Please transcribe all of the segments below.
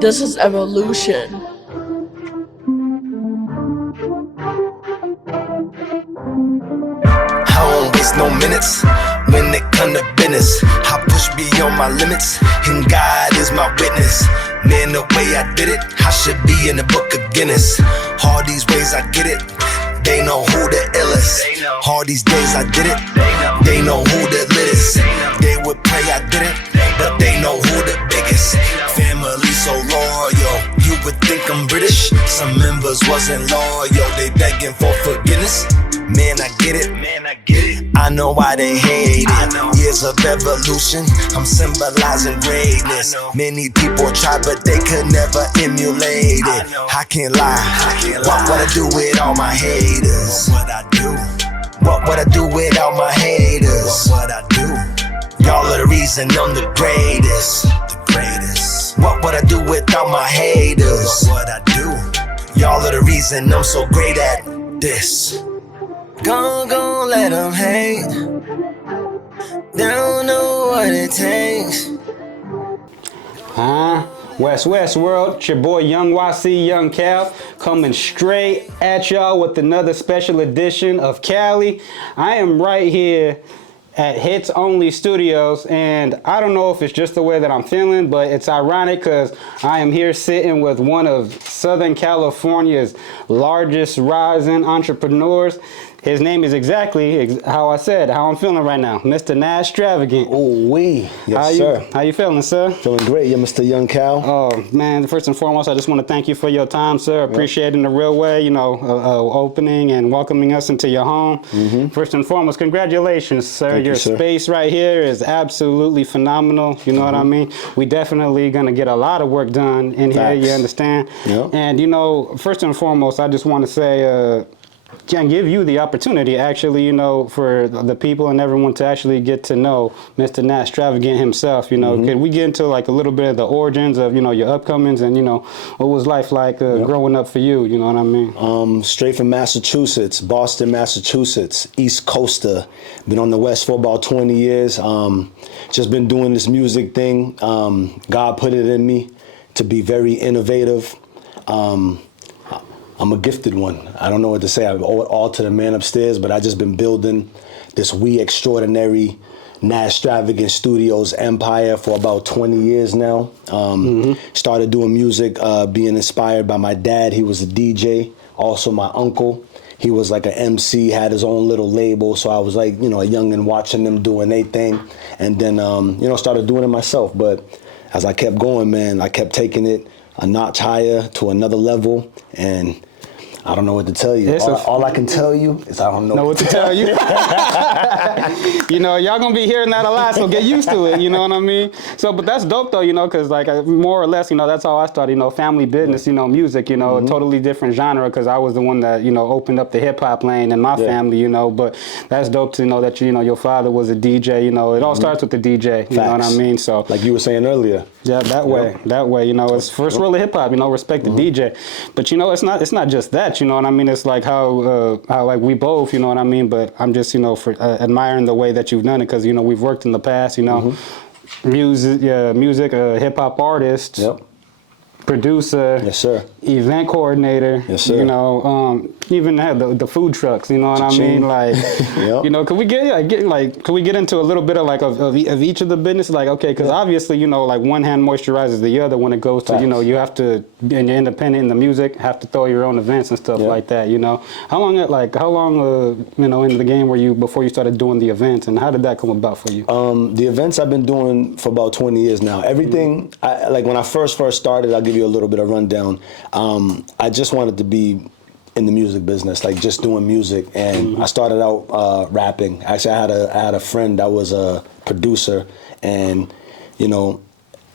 This is evolution. I don't waste no minutes when it come to business. I push beyond my limits, and God is my witness. Man, the way I did it, I should be in the book of Guinness. All these ways I get it, they know who the illest. All these days I did it, they know who the littest. They would pray I did it, but they know who the biggest. Family so loyal, you would think I'm British. Some members wasn't loyal, they begging for forgiveness. Man, I get it. I know why they hate it. Years of evolution, I'm symbolizing greatness. Many people try, but they could never emulate it. I can't lie. What would I do with all my haters? What would I do with all my haters? Y'all are the reason I'm the greatest. What would I do with all my haters? Y'all are the reason I'm so great at this. Gon' let them hate. They don't know what it takes. West World, it's your boy Young YC, Young Cal, coming straight at y'all with another special edition of CALi. I am right here at Hits Only Studios, and I don't know if it's just the way that I'm feeling, but it's ironic because I am here sitting with one of Southern California's largest rising entrepreneurs. His name is exactly how I said, how I'm feeling right now, Mr. Nazz Travagant. Oh, we. Yes, sir. How you feeling, sir? Feeling great. You're Mr. Young Cal. Oh, man, first and foremost, I just want to thank you for your time, sir. Appreciate it in a real way, you know, opening and welcoming us into your home. First and foremost, congratulations, sir. Thank your you, sir. space right here is absolutely phenomenal. You know what I mean? We definitely going to get a lot of work done in here, you understand? Yep. And, you know, first and foremost, I just want to say, can give you the opportunity, actually, you know, for the people and everyone to actually get to know Mr. Nazz Travagant himself. You know, could we get into like a little bit of the origins of, you know, your upcomings and, you know, what was life like growing up for you? You know what I mean? Straight from Massachusetts, Boston, Massachusetts, East Coaster. Been on the West for about 20 years. Just been doing this music thing. God put it in me to be very innovative. I'm a gifted one. I don't know what to say. I owe it all to the man upstairs, but I just been building this extraordinary Nazz Travagant Studios empire for about 20 years now. Started doing music, being inspired by my dad. He was a DJ. Also my uncle. He was like an MC, had his own little label. So I was like, you know, a youngin' watching them doing their thing. And then, you know, started doing it myself. But as I kept going, man, I kept taking it a notch higher to another level. And I don't know what to tell you. All I can tell you is I don't know what to tell you. You know, y'all gonna be hearing that a lot, so get used to it, you know what I mean? So, but that's dope though, you know, because like more or less, you know, that's how I started, you know, family business, you know, music, you know, a totally different genre because I was the one that, you know, opened up the hip hop lane in my family, you know, but that's dope to know that, you know, your father was a DJ, you know, it all starts with the DJ, you know what I mean? So, like you were saying earlier. Yeah, that way, you know, it's first rule of hip hop, you know, respect the DJ. But, you know, it's not just that, you know what I mean? It's like how like we both, you know what I mean? But I'm just, you know, for admiring the way that you've done it because, you know, we've worked in the past, you know, music, hip hop artist, producer, yes, sir, event coordinator, yes, sir. You know, even have the food trucks, you know what I mean? Like, you know, could we get into a little bit of like of each of the business? Like, okay, because obviously, you know, like one hand moisturizes the other when it goes to, you know, you have to, and you're independent in the music, have to throw your own events and stuff like that, you know. How long, you know, in the game were you before you started doing the events, and how did that come about for you? The events I've been doing for about 20 years now. Everything, like when I first started, I'll give you a little bit of rundown. I just wanted to be in the music business, like just doing music, and I started out rapping. Actually, I had a friend that was a producer, and you know,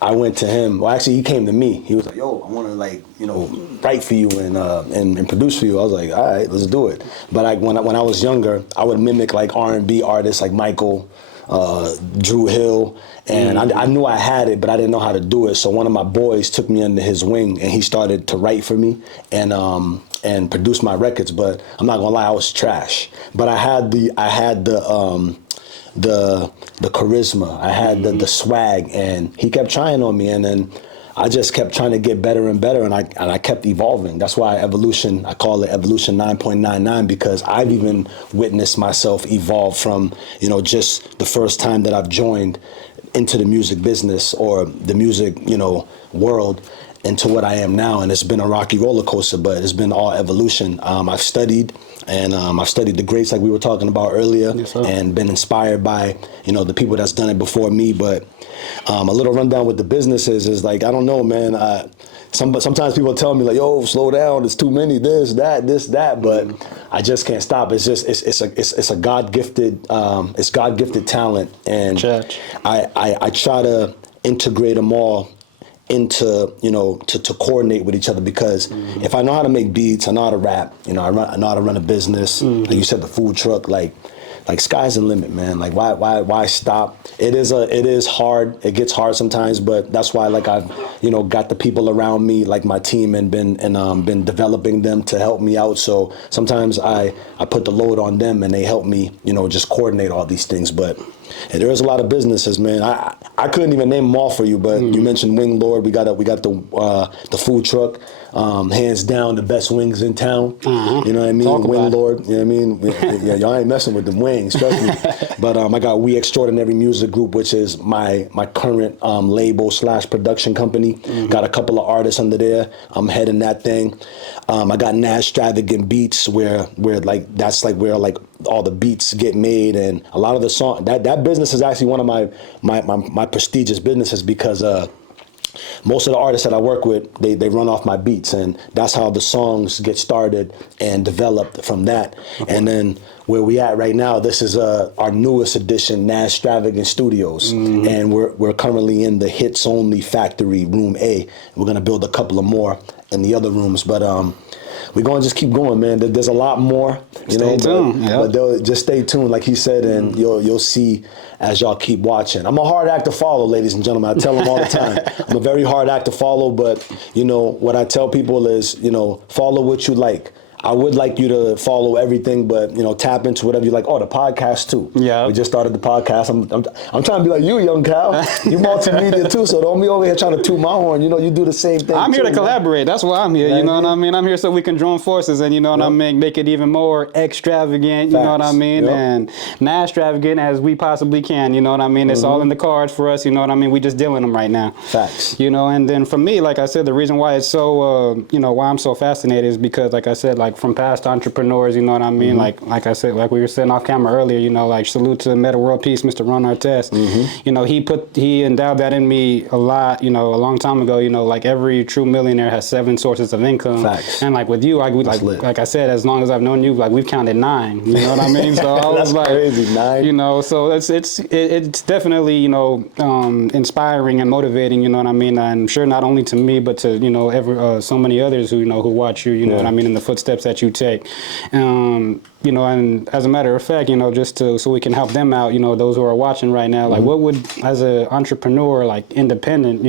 I went to him. Well, actually, he came to me. He was like, "Yo, I want to like, you know, write for you and produce for you." I was like, "All right, let's do it." But when I was younger, I would mimic like R&B artists like Michael, Drew Hill, and I knew I had it, but I didn't know how to do it. So one of my boys took me under his wing, and he started to write for me and produce my records. But I'm not gonna lie, I was trash. But I had the charisma, I had the swag, and he kept trying on me. And then I just kept trying to get better and better, and I kept evolving. That's why evolution, I call it evolution 9.99, because I've even witnessed myself evolve from, just the first time that I've joined into the music business or the music, world, into what I am now. And it's been a rocky roller coaster, but it's been all evolution. I've studied, and I've studied the greats like we were talking about earlier, Yes, sir. and been inspired by, the people that's done it before me. But a little rundown with the businesses is like, I don't know, man. Sometimes people tell me like, yo, slow down, it's too many, this, that, but I just can't stop. It's just, it's a God-gifted, God-gifted talent. And Church. I try to integrate them all into, to coordinate with each other, because if I know how to make beats, I know how to rap, I know how to run a business, like you said, the food truck, like sky's the limit, man. Like why stop? It is hard. It gets hard sometimes, but that's why I've got the people around me, like my team, and been developing them to help me out. So sometimes I put the load on them, and they help me, just coordinate all these things. But there is a lot of businesses, man. I couldn't even name them all for you, but you mentioned Wing Lord. We got the food truck. Hands down, the best wings in town. You know what I mean? Talk Wing about it. Lord. You know what I mean? Yeah, y'all ain't messing with the wings, trust me. But I got We Extraordinary Music Group, which is my current label / production company. Got a couple of artists under there. I'm heading that thing. I got Nazz Travagant Beats, where that's where all the beats get made, and a lot of the song that business is actually one of my prestigious businesses, because most of the artists that I work with, they run off my beats, and that's how the songs get started and developed from that. And then where we at right now, this is our newest edition, Nazz Travagant Studios, and we're currently in the Hits Only Factory, Room A. We're gonna build a couple of more in the other rooms, but we're gonna just keep going, man. There's a lot more, Stay tuned. but just stay tuned, like he said, and you'll see as y'all keep watching. I'm a hard act to follow, ladies and gentlemen. I tell them all the time. I'm a very hard act to follow, but what I tell people is, follow what you like. I would like you to follow everything, but tap into whatever you like. Oh, the podcast too. Yeah. We just started the podcast. I'm trying to be like you, young Cal. You multimedia too, so don't be over here trying to toot my horn. You do the same thing. I'm here too, to collaborate. That's why I'm here. You know what I mean? I'm here so we can join forces, and what I mean, make it even more extravagant. You know what I mean? Yep. And Nazz Travagant as we possibly can. You know what I mean? It's all in the cards for us. You know what I mean? We just dealing them right now. Facts. And then for me, like I said, the reason why it's so, why I'm so fascinated is because, like I said, from past entrepreneurs, you know what I mean? Like I said, like we were saying off camera earlier, salute to Meta World Peace, Mr. Ron Artest. He endowed that in me a lot, a long time ago. Like every true millionaire has 7 sources of income. Facts. And like with you, like I said, as long as I've known you, we've counted 9. You know what I mean? So I was That's crazy, 9. So it's definitely inspiring and motivating. You know what I mean? I'm sure not only to me, but to so many others who who watch you. You know what I mean? In the footsteps that you take. And as a matter of fact, just so we can help them out, those who are watching right now, what would, as an entrepreneur, independent,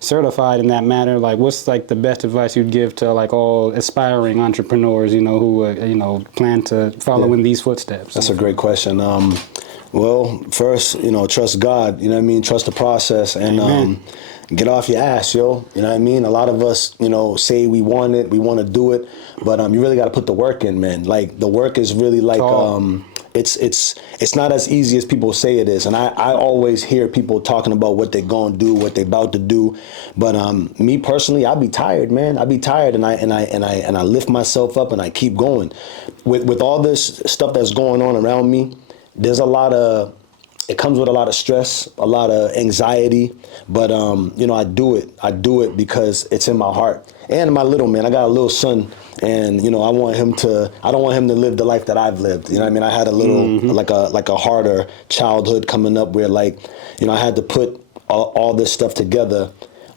certified in that matter, what's the best advice you'd give to all aspiring entrepreneurs, who plan to follow in these footsteps? That's a great question. Well, first, trust God, trust the process, and get off your ass, yo. You know what I mean? A lot of us, say we want it, we want to do it, but you really got to put the work in, man. The work is really it's not as easy as people say it is. And I always hear people talking about what they're going to do, what they're about to do. But me personally, I be tired, man. I be tired, and I lift myself up and I keep going. With all this stuff that's going on around me, there's it comes with a lot of stress, a lot of anxiety, but I do it because it's in my heart. And my little man, I got a little son, and I don't want him to live the life that I've lived. You know what I mean? I had a little like a harder childhood coming up where I had to put all this stuff together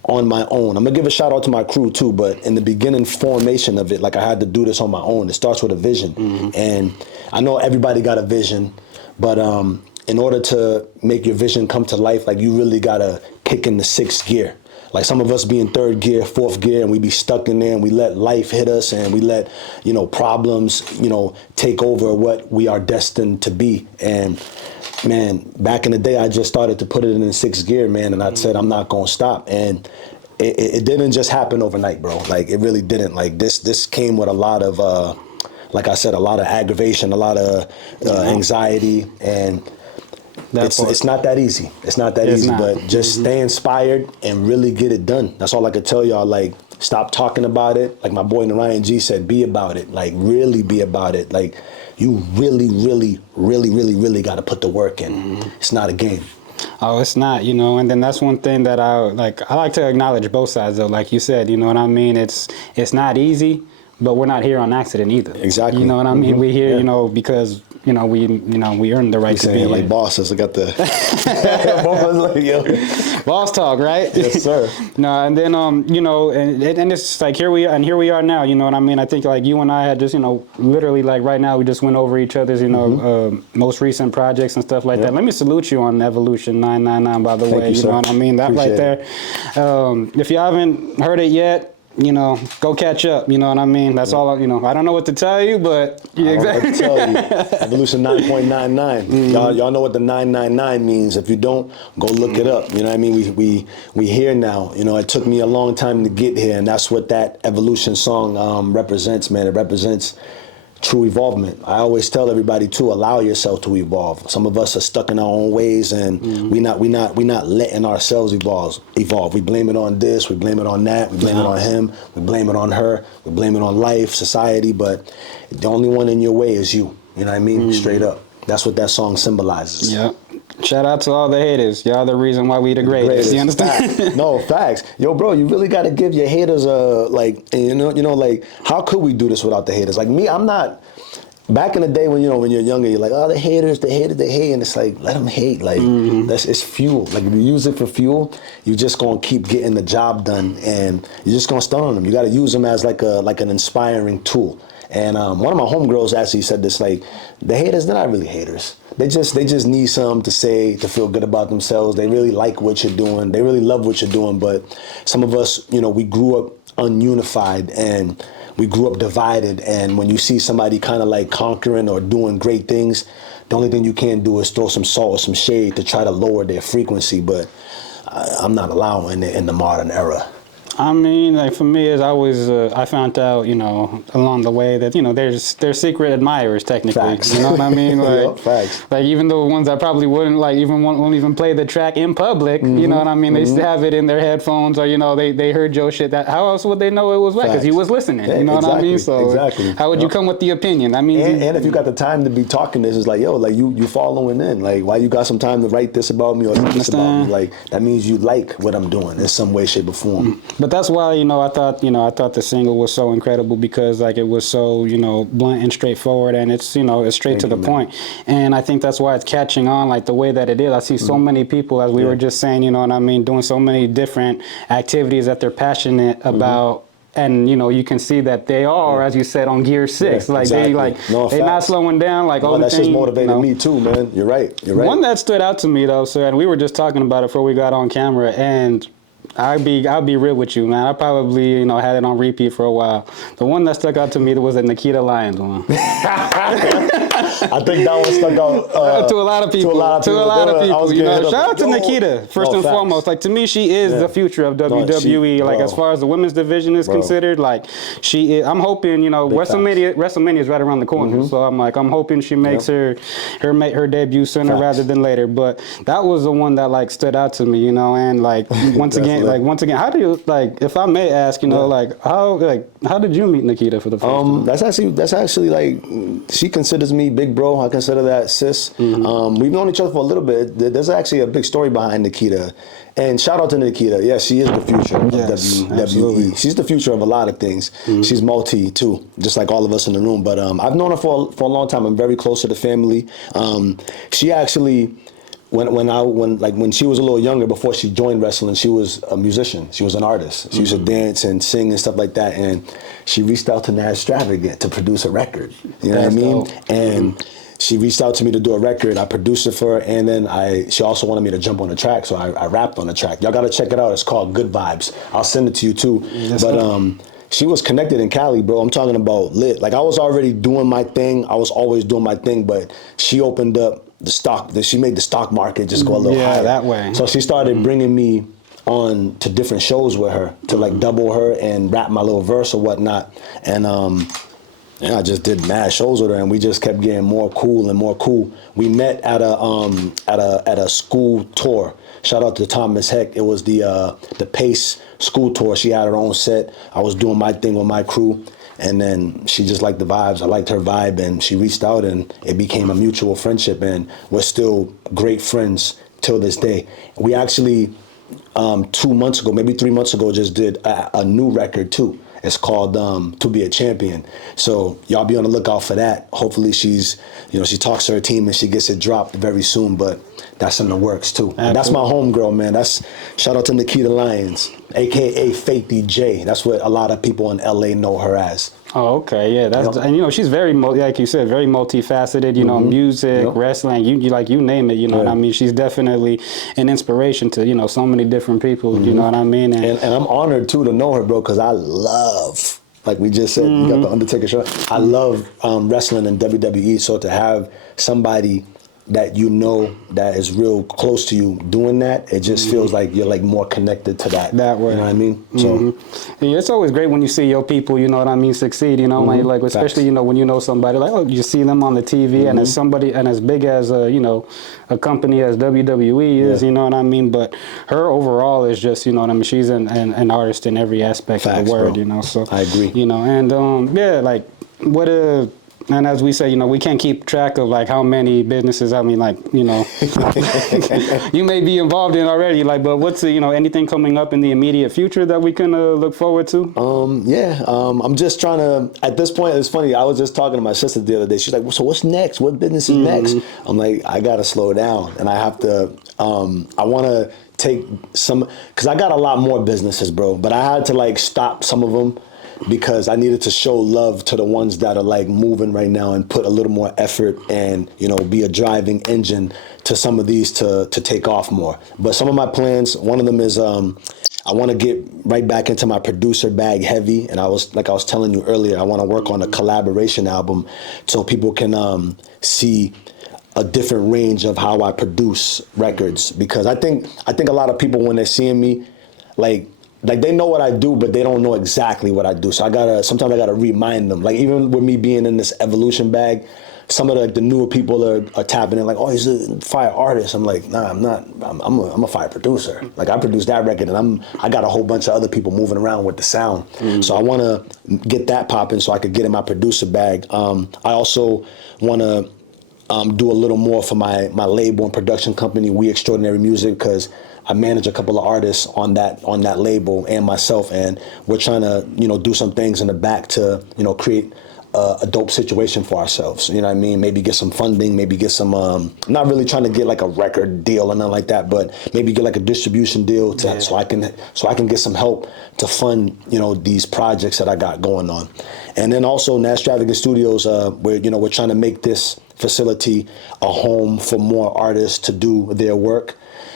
on my own. I'm gonna give a shout out to my crew too, but in the beginning formation of it, I had to do this on my own. It starts with a vision, and I know everybody got a vision, but in order to make your vision come to life, you really gotta kick in the 6th gear. Some of us be in 3rd gear, 4th gear, and we be stuck in there, and we let life hit us, and we let, problems, take over what we are destined to be. And man, back in the day, I just started to put it in the 6th gear, man, and I said, I'm not gonna stop. And it didn't just happen overnight, bro. Like it really didn't. Like this came with a lot of like I said, a lot of aggravation, a lot of anxiety, and it's not that easy. It's not that easy, but just stay inspired and really get it done. That's all I could tell y'all. Like, stop talking about it. Like my boy Narayan G said, be about it. Like, really be about it. Like, you really, really, really, really, really got to put the work in. It's not a game. Oh, it's not, you know, and then that's one thing that I like to acknowledge both sides though. Like you said, you know what I mean? It's not easy, but we're not here on accident either. Exactly. You know what I mean? We're here, you know, because we earned the right to be here. Like bosses, I got the boss talk, right? Yes, sir. No, and then you know, and it's like here we are now. You know what I mean? I think like you and I had just, you know, literally like right now we just went over each other's, you know, most recent projects and stuff like that. Let me salute you on Evolution 999, by the way. You know what I mean? That Appreciate right there. If you haven't heard it yet, you know, go catch up. You know what I mean? That's all. You know, I don't know what to tell you, but exactly. I tell you, Evolution 9.99. Y'all know what the 999 means. If you don't, go look it up. You know what I mean? We here now. You know, it took me a long time to get here, and that's what that Evolution song represents, man. It represents true evolvement. I always tell everybody to allow yourself to evolve. Some of us are stuck in our own ways, and we not letting ourselves evolve. We blame it on this, we blame it on that, we blame it on him, we blame it on her, we blame it on life, society, but the only one in your way is you. You know what I mean? Straight up. That's what that song symbolizes. Yeah. Shout out to all the haters. Y'all the reason why we the greatest. You understand? Facts. No, facts. Yo, bro, you really got to give your haters like, you know, like, how could we do this without the haters? Like me, I'm not. Back in the day when you're younger, you're like, oh, the haters, they hate, and it's like, let them hate. Like it's fuel. Like if you use it for fuel, you're just gonna keep getting the job done, and you're just gonna stun on them. You got to use them as like an inspiring tool. And one of my homegirls actually said this, like, the haters, they're not really haters. They just need something to say to feel good about themselves. They really like what you're doing. They really love what you're doing. But some of us, you know, we grew up ununified and we grew up divided. And when you see somebody kind of like conquering or doing great things, the only thing you can do is throw some salt or some shade to try to lower their frequency. But I'm not allowing it in the modern era. I mean, like for me, I found out, you know, along the way that, you know, they're secret admirers technically. Facts. You know what I mean? Like, facts. Like even the ones that probably wouldn't like won't even play the track in public. You know what I mean? They still have it in their headphones, or you know, they heard your shit. That how else would they know it was whack? Because you was listening. Yeah, you know what I mean? So exactly. how would you come with the opinion? I mean, and if you got the time to be talking this, it's like, yo, like you following in. Like, why you got some time to write this about me or this about me? Like that means you like what I'm doing in some way, shape, or form. But that's why, you know, I thought the single was so incredible because like it was so, you know, blunt and straightforward, and it's, you know, it's straight to the point. And I think that's why it's catching on like the way that it is. I see so many people, as we were just saying, you know what I mean, doing so many different activities that they're passionate about. And you know, you can see that they are, as you said, on gear 6. Like exactly. They're not slowing down. Like all the that's things, just motivated you know. me too, man. You're right. One that stood out to me though, sir, and we were just talking about it before we got on camera, and I'll be real with you, man. I probably, you know, had it on repeat for a while. The one that stuck out to me was the Nikita Lyons one. I think that one stuck out to a lot of people. You know, shout out to Nikita first and facts. foremost. Like to me, she is the future of WWE. Like as far as the women's division is considered, like she is. I'm hoping, you know, WrestleMania is right around the corner. So I'm hoping she makes her debut sooner rather than later. But that was the one that like stood out to me, you know, and like once again, how do you, like, if I may ask, you know, like how did you meet Nikita for the first time? That's actually like, she considers me big bro. I consider that sis. We've known each other for a little bit. There's actually a big story behind Nikita. And shout out to Nikita. Yeah, she is the future of WWE. She's the future of a lot of things. She's multi too, just like all of us in the room. But I've known her for a long time. I'm very close to the family. She actually, when she was a little younger, before she joined wrestling, she was a musician. She was an artist. She used to dance and sing and stuff like that. And she reached out to Nazz Travagant to produce a record. You know what I mean? Dope. And she reached out to me to do a record. I produced it for her, and then she also wanted me to jump on the track, so I rapped on the track. Y'all gotta check it out. It's called Good Vibes. I'll send it to you too. She was connected in Cali, bro. I'm talking about lit. Like I was already doing my thing. I was always doing my thing, but she opened up the stock. She made the stock market just go a little higher. That way. So she started bringing me on to different shows with her to like double her and rap my little verse or whatnot. And I just did mad shows with her, and we just kept getting more cool and more cool. We met at a school tour. Shout out to Thomas Heck. It was the Pace school tour. She had her own set. I was doing my thing with my crew, and then she just liked the vibes. I liked her vibe, and she reached out, and it became a mutual friendship, and we're still great friends till this day. We actually 2 months ago, maybe 3 months ago, just did a new record too. It's called To Be a Champion. So y'all be on the lookout for that. Hopefully she talks to her team and she gets it dropped very soon, but that's in the works too. And that's my homegirl, man. That's shout out to Nikita Lyons, AKA Faithy J. That's what a lot of people in LA know her as. Oh, okay, yeah, that's and she's very like you said, very multifaceted. Music, wrestling, you name it. You know what I mean? She's definitely an inspiration to so many different people. You know what I mean? And I'm honored too to know her, bro, because I love, like we just said, you got the Undertaker show. I love wrestling and WWE. So to have somebody that that is real close to you doing that, it just feels like you're like more connected to that way. You know what I mean? So yeah, it's always great when you see your people, you know what I mean, succeed, like especially when you know somebody, like you see them on the TV and as somebody and as big as a company as WWE is, you know what I mean, but her overall is just, she's an artist in every aspect of the word, bro. So I agree. And like what a and as we say, we can't keep track of like how many businesses, you may be involved in already, but what's anything coming up in the immediate future that we can look forward to? I'm just trying to, at this point, it's funny, I was just talking to my sister the other day. She's like, so what's next? What business is next? I'm like, I got to slow down, and I have to, I want to take some, because I got a lot more businesses, bro, but I had to like stop some of them, because I needed to show love to the ones that are like moving right now and put a little more effort and, be a driving engine to some of these to take off more. But some of my plans, one of them is I want to get right back into my producer bag heavy. And I was telling you earlier, I want to work on a collaboration album so people can see a different range of how I produce records. Because I think a lot of people, when they're seeing me, like they know what I do, but they don't know exactly what I do. So sometimes I gotta remind them. Like even with me being in this evolution bag, some of the newer people are tapping in like, oh, he's a fire artist. I'm like, nah, I'm not. I'm a fire producer. Like I produced that record, and I got a whole bunch of other people moving around with the sound. So I want to get that popping so I could get in my producer bag. I also want to do a little more for my label and production company, We Extraordinary Music, because I manage a couple of artists on that label and myself, and we're trying to do some things in the back to create a dope situation for ourselves. You know what I mean? Maybe get some funding, maybe get some. I'm not really trying to get like a record deal or nothing like that, but maybe get like a distribution deal so I can get some help to fund these projects that I got going on. And then also Nazz Travagant Studios, we're trying to make this facility a home for more artists to do their work.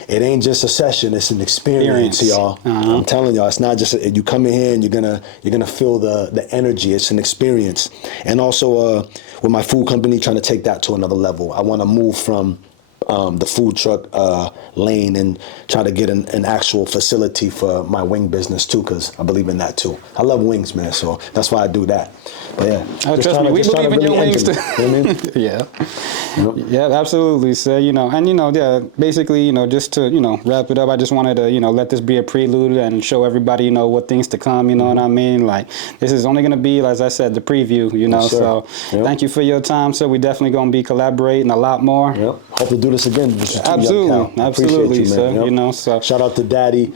It ain't just a session; it's an experience, y'all. I'm telling y'all, it's not just you come in here and you're gonna feel the energy. It's an experience. And also with my food company, trying to take that to another level. I want to move from the food truck lane and try to get an actual facility for my wing business too, because I believe in that too. I love wings, man, so that's why I do that. But yeah, trust me, we believe in your wings too. You know what I mean? Yeah. Yeah, absolutely. So, basically, just to, wrap it up, I just wanted to, let this be a prelude and show everybody, what things to come, you know what I mean? Like, this is only going to be, as I said, the preview, so thank you for your time, sir. We definitely going to be collaborating a lot more. Yep. Hope to do this again. Absolutely, you, sir. Yep. So shout out to Daddy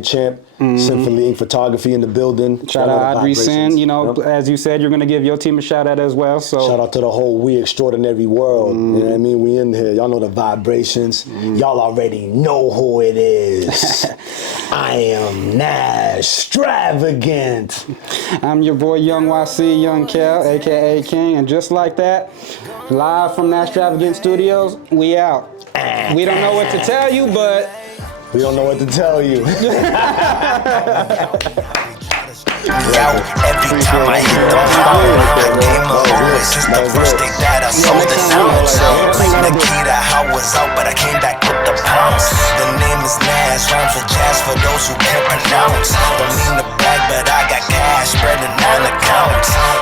Champ, Symphony Ink Photography in the building. Shout out Audrey Sin. As you said, you're going to give your team a shout out as well. So shout out to the whole We Extraordinary world. You know what I mean? We in here. Y'all know the vibrations. Y'all already know who it is. I am Nazz Travagant. I'm your boy Young YC, Young Cal, aka King, and just like that, live from Nazz Travagant Studios, we out. We don't know what to tell you, but we don't know what to tell you. knock me out every time I hit the pound. I came a long way since the first day that I sold an ounce. Like Nikita, I was out, but I came back with the pounds. The name is Nazz, rhymes with jazz for those who can't pronounce.